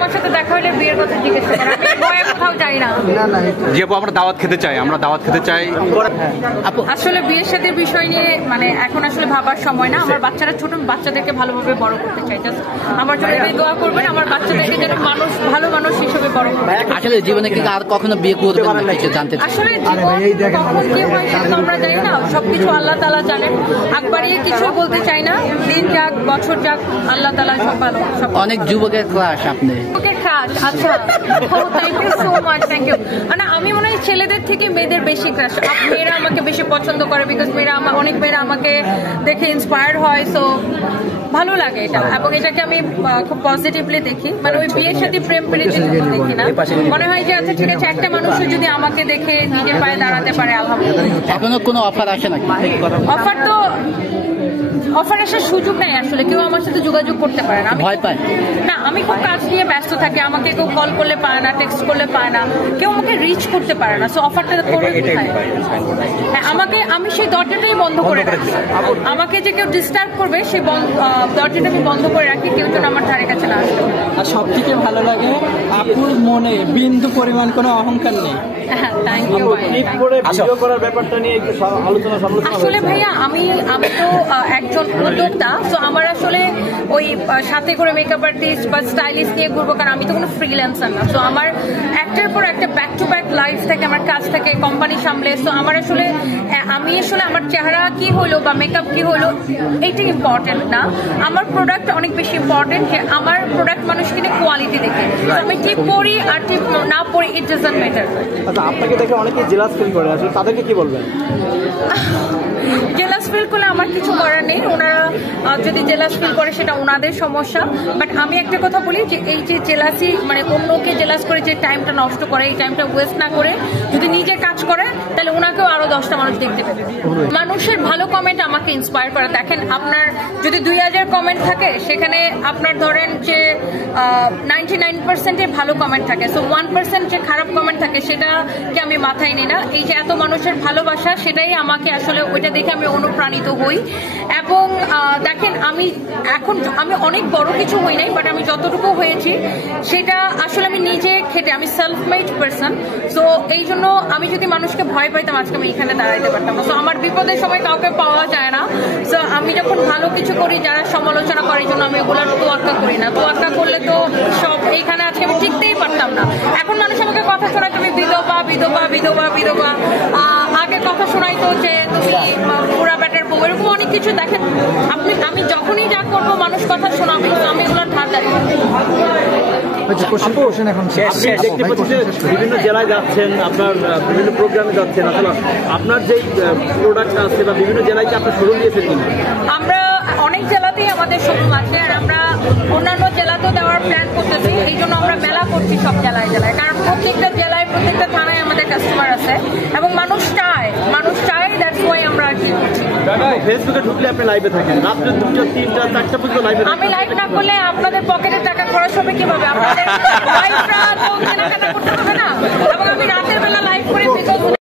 আমার সাথে দেখা হলে বিয়ের কথা জিজ্ঞেস করেন, আমি ভয়ে কোথাও যাই না। জি আপু, আমরা দাওয়াত খেতে চাই, আমরা দাওয়াত খেতে চাই। আসলে বিয়ের সাথে বিষয় নিয়ে মানে এখন আসলে ভাবার সময় না। আমার বাচ্চারা ছোট, বাচ্চাদেরকে ভালোভাবে বড় করতে চাই। জাস্ট আমার জন্য দোয়া করবেন, আমার বাচ্চাদেরকে যেন মানুষ, ভালো মানুষ হিসেবে বড় করবে। আসলে জীবনে কি আর কখনো বিয়ে করবেন না কিছু জানতে চাই। আসলে জীবন কখন কি হয় সেটা তো আমরা জানি না, সবকিছু আল্লাহ তাআলা জানেন। আকবারিয়ে কিছু বলতে চাই না, দিন যাক বছর যাক আল্লাহ তাআলা সব ভালো। অনেক যুবকের ক্রাশ আপনি। যুবকের ক্রাশ, আচ্ছা thank you so much, thank you. মানে আমি মনে হয় ছেলেদের থেকে মেয়েদের বেশি ক্রাশ। মেয়েরা আমাকে বেশি পছন্দ করে, বিকজ অনেক মেয়েরা আমাকে দেখে ইন্সপায়ার হয়। সো ভালো লাগে এটা, এবং এটাকে আমি খুব পজিটিভলি দেখি। মানে ওই বিয়ের সাথে প্রেম প্রীতি দেখি না, মনে হয় যে আচ্ছা ঠিক আছে, একটা মানুষের যদি আমাকে দেখে নিজের পায়ে দাঁড়াতে পারে আলহামদুলিল্লাহ। এখনো কোনো অফার আসে নাকি? অফার আসার সুযোগ নেই আসলে, কেউ আমার সাথে যোগাযোগ করতে পারে না। ভয় পায় না, আমি খুব কাজ নিয়ে ব্যস্ত থাকি, আমাকে কেউ কল করলে পায় না, টেক্সট করলে পায় না, কেউ আমাকে রিচ করতে পারে না। সো অফারটা করে হ্যাঁ, আমি সেই দরজাটাই বন্ধ করে রাখি। আমাকে যে কেউ ডিস্টার্ব করবে সেই দরজাটা আমি বন্ধ করে রাখি, কেউ যেন আমার ধারে কাছে না আসে। আর সব থেকে ভালো লাগে আপুর মনে বিন্দু পরিমাণ কোনো অহংকার নেই। হ্যাঁ, থ্যাংক ইউ। আসলে ভাইয়া আমি তো একজন উদ্যোক্তা, তো আমার আসলে ওই সাথে করে মেকআপ আর্টিস্ট বা স্টাইলিস্ট নিয়ে ঘুরবো, কারণ আমি তো কোনো ফ্রিল্যান্সার না। তো আমার একটার পর একটা ব্যাক টু ব্যাক লাইফ থাকে, আমার কাজ থাকে, কোম্পানি সামলে। তো আমার আসলে আমার চেহারা কি হলো বা মেকআপ কি হলো এইটা ইম্পর্টেন্ট না, আমার প্রোডাক্ট অনেক বেশি ইম্পর্টেন্ট। যে আমার প্রোডাক্ট মানুষ কিনে কোয়ালিটি দেখে, আমি ঠিক পরি আর ঠিক না পরি, ইট ডাজন্ট ম্যাটার। আচ্ছা, আপনাকে দেখে অনেকে জেলাস ফিল করে, আসলে তাদেরকে কি বলবেন? জেলাস ফিল করলে আমার কিছু করার নেই, ওনারা যদি জেলাস ফিল করে সেটা ওনাদের সমস্যা। বাট আমি একটা কথা বলি যে এই যে জেলাসি, মানে অন্যকে জেলাস করে যে টাইমটা নষ্ট করে, এই টাইমটা ওয়েস্ট না করে যদি নিজে কাজ করে, তাহলে ওনাকেও আরো 10টা মানুষ দেখতে পাবে। মানুষের ভালো কমেন্ট আমাকে ইন্সপায়ার করে। দেখেন, আপনার যদি 2000 কমেন্ট থাকে, সেখানে আপনার ধরেন যে 99% ভালো কমেন্ট থাকে, সো 1% যে খারাপ কমেন্ট থাকে সেটাকে আমি মাথায় নিই না। এই যে এত মানুষের ভালোবাসা, সেটাই আমাকে আসলে ওইটা দেখে আমি অনুপ্রাণিত হই। এবং দেখেন, আমি অনেক বড় কিছু হই নাই, বাট আমি যতটুকু হয়েছি সেটা আসলে আমি নিজে খেটে, আমি সেলফ মেড পারসন। সো এই জন্য আমি যদি মানুষকে ভয় পাইতাম, আজকে আমি এখানে দাঁড়াইতে পারতাম না। সো আমার বিপদের সময় কাউকে পাওয়া যায় না। সো আমি যখন ভালো কিছু করি, যারা সমালোচনা করে, এই জন্য আমি ওগুলোর তোয়াক্কা করি না। তোয়াক্কা করলে তো সব এইখানে আজকে আমি টিকতেই পারতাম না। এখন মানুষ আমাকে কথা শোনায় তুমি বিধবা বিধবা বিধবা বিধবা, আগে কথা শোনাইতো যে তুমি পুরা ব্যাটার বউ, এরকম অনেক কিছু। দেখেন, আমি যখনই যা করবো মানুষ কথা শোনাবে, আমি এগুলোর ধার ধারি। বিভিন্ন জেলায় যাচ্ছেন, আপনার বিভিন্ন প্রোগ্রামে যাচ্ছেন, আসলে আপনার যে প্রোডাক্ট আছে বা বিভিন্ন জেলায় কি আপনার শোরুম দিয়েছেন কিনা? আমরা অনেক জেলাতেই আমাদের শোরুম আছে, আর আমরা অন্যান্য জেলাতেও দেওয়ার প্ল্যান করতেছি। এই জন্য আমরা মেলা করছি সব জেলায় জেলায়, কারণ প্রত্যেকটা জেলায় প্রত্যেকটা থানায় আমাদের কাস্টমার আছে এবং মানুষ চায়, দ্যাটস ওয়াই আমরা আর কি করছি। ফেসবুকে ঢুকলে আপনি লাইভে থাকেন, রাত্রে 2টা 3টা 4টা পর্যন্ত লাইভে। আমি লাইভ না করলে আপনাদের পকেটে টাকা খরচ হবে কিভাবে? আপনাদের লাইভটা তো কেনাকাটা করতে হবে না, এবং আমি রাতের বেলা লাইভ করে